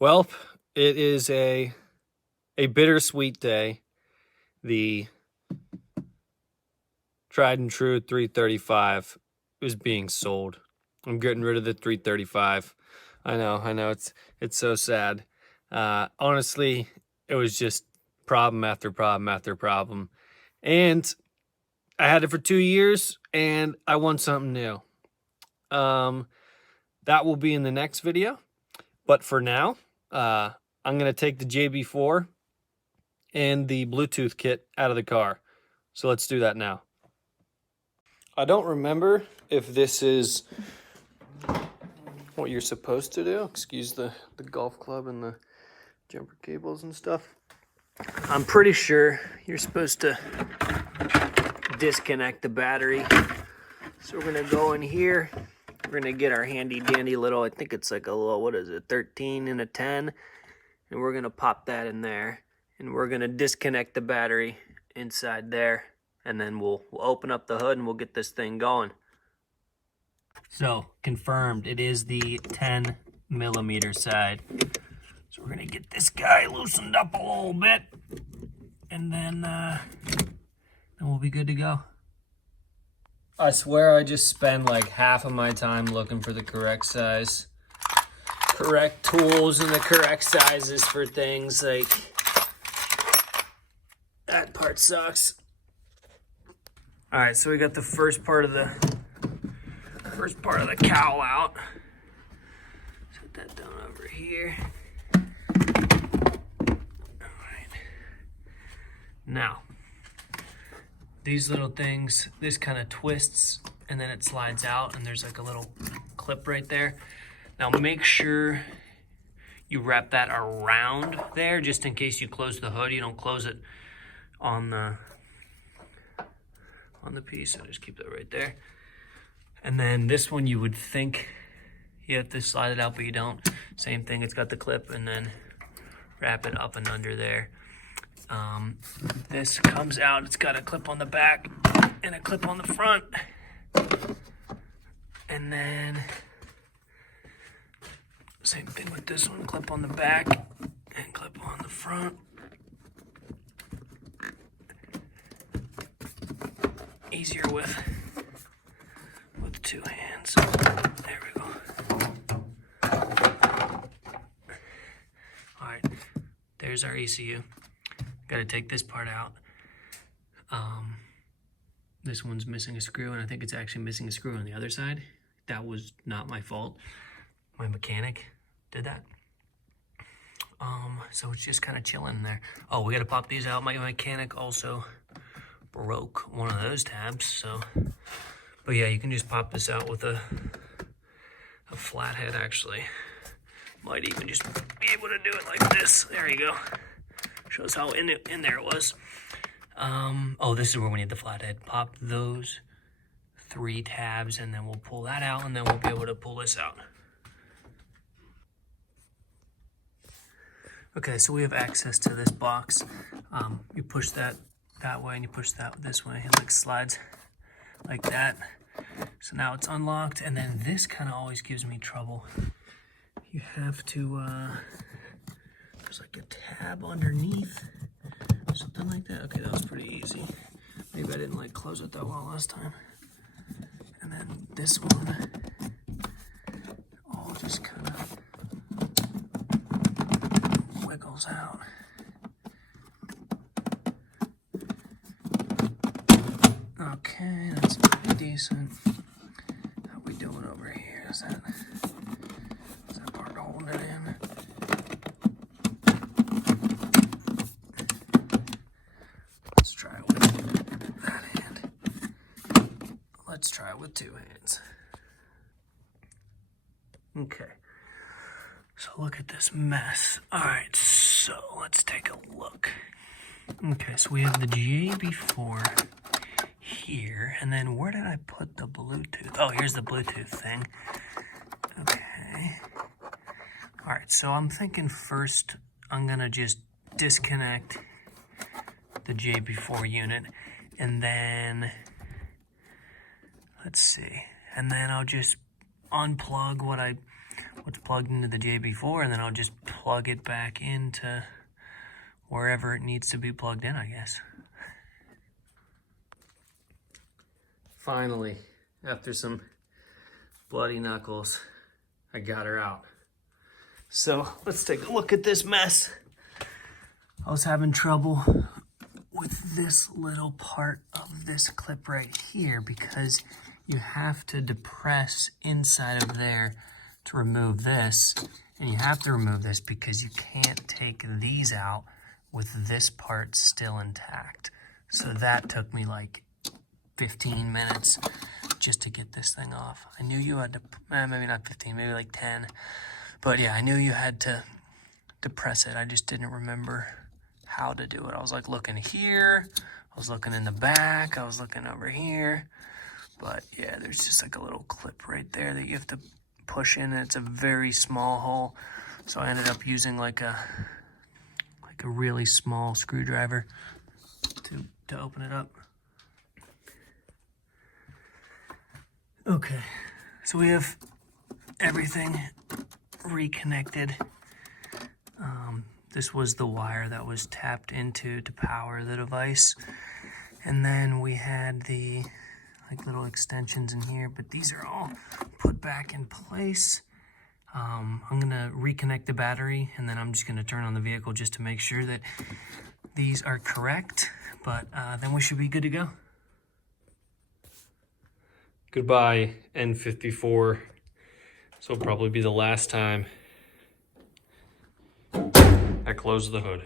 Well, it is a bittersweet day. The tried and true 335 is being sold. I'm getting rid of the 335. I know, it's so sad. Honestly, it was just problem after problem after problem. And I had it for 2 years and I want something new. That will be in the next video. But for now, I'm going to take the JB4 and the Bluetooth kit out of the car. So let's do that now. I don't remember if this is what you're supposed to do. Excuse the golf club and the jumper cables and stuff. I'm pretty sure you're supposed to disconnect the battery. So we're going to go in here. We're going to get our handy dandy little, I think it's like a little, what is it, 13 and a 10. And we're going to pop that in there. And we're going to disconnect the battery inside there. And then we'll open up the hood and we'll get this thing going. So, confirmed, it is the 10 millimeter side. So we're going to get this guy loosened up a little bit. And then we'll be good to go. I swear I just spend like half of my time looking for the correct size. Correct tools and the correct sizes for things. Like, that part sucks. Alright, so we got the first part of the cowl out. Set that down over here. Alright. Now, these little things, this kind of twists and then it slides out and there's like a little clip right there. Now make sure you wrap that around there just in case you close the hood. You don't close it on the piece, so just keep that right there. And then this one you would think you have to slide it out, but you don't. Same thing, it's got the clip, and then wrap it up and under there. This comes out, it's got a clip on the back and a clip on the front. And then same thing with this one, clip on the back and clip on the front. Easier with two hands. There we go. Alright, there's our ECU. Gotta take this part out. This one's missing a screw, and I think it's actually missing a screw on the other side. That was not my fault. My mechanic did that. So it's just kind of chilling in there. Oh, we gotta pop these out. My mechanic also broke one of those tabs, so. But yeah, you can just pop this out with a flathead, actually. Might even just be able to do it like this. There you go. Shows how in there it was. Oh, this is where we need the flathead. Pop those 3 tabs, and then we'll pull that out, and then we'll be able to pull this out. Okay, so we have access to this box. You push that way, and you push that this way. It like slides like that. So now it's unlocked, and then this kind of always gives me trouble. You have to, there's like a tab underneath, something like that. Okay, that was pretty easy. Maybe I didn't like close it that well last time. And then this one, all just kind of wiggles out. Okay, that's pretty decent. How we doing over here? Is that part holding it in? Let's try it with that hand. Let's try it with 2 hands. Okay. So look at this mess. Alright, so let's take a look. Okay, so we have the JB4 here, and then where did I put the Bluetooth? Oh, here's the Bluetooth thing. Okay. Alright, so I'm thinking first I'm gonna just disconnect the JB4 unit, and then let's see, and then I'll just unplug what I what's plugged into the JB4, and then I'll just plug it back into wherever it needs to be plugged in, I guess. Finally, after some bloody knuckles, I got her out. So let's take a look at this mess. I was having trouble with this little part of this clip right here because you have to depress inside of there to remove this. And you have to remove this because you can't take these out with this part still intact. So that took me like 15 minutes just to get this thing off. I knew you had to, maybe not 15, maybe like 10. But yeah, I knew you had to depress it. I just didn't remember how to do it. I was like looking here, I was looking in the back, I was looking over here. But yeah, there's just like a little clip right there that you have to push in, and it's a very small hole. So I ended up using like a really small screwdriver to open it up. Okay, so we have everything reconnected. This was the wire that was tapped into to power the device. And then we had the like little extensions in here, but these are all put back in place. I'm gonna reconnect the battery, and then I'm just gonna turn on the vehicle just to make sure that these are correct, but then we should be good to go. Goodbye, N54. This will probably be the last time I close the hood.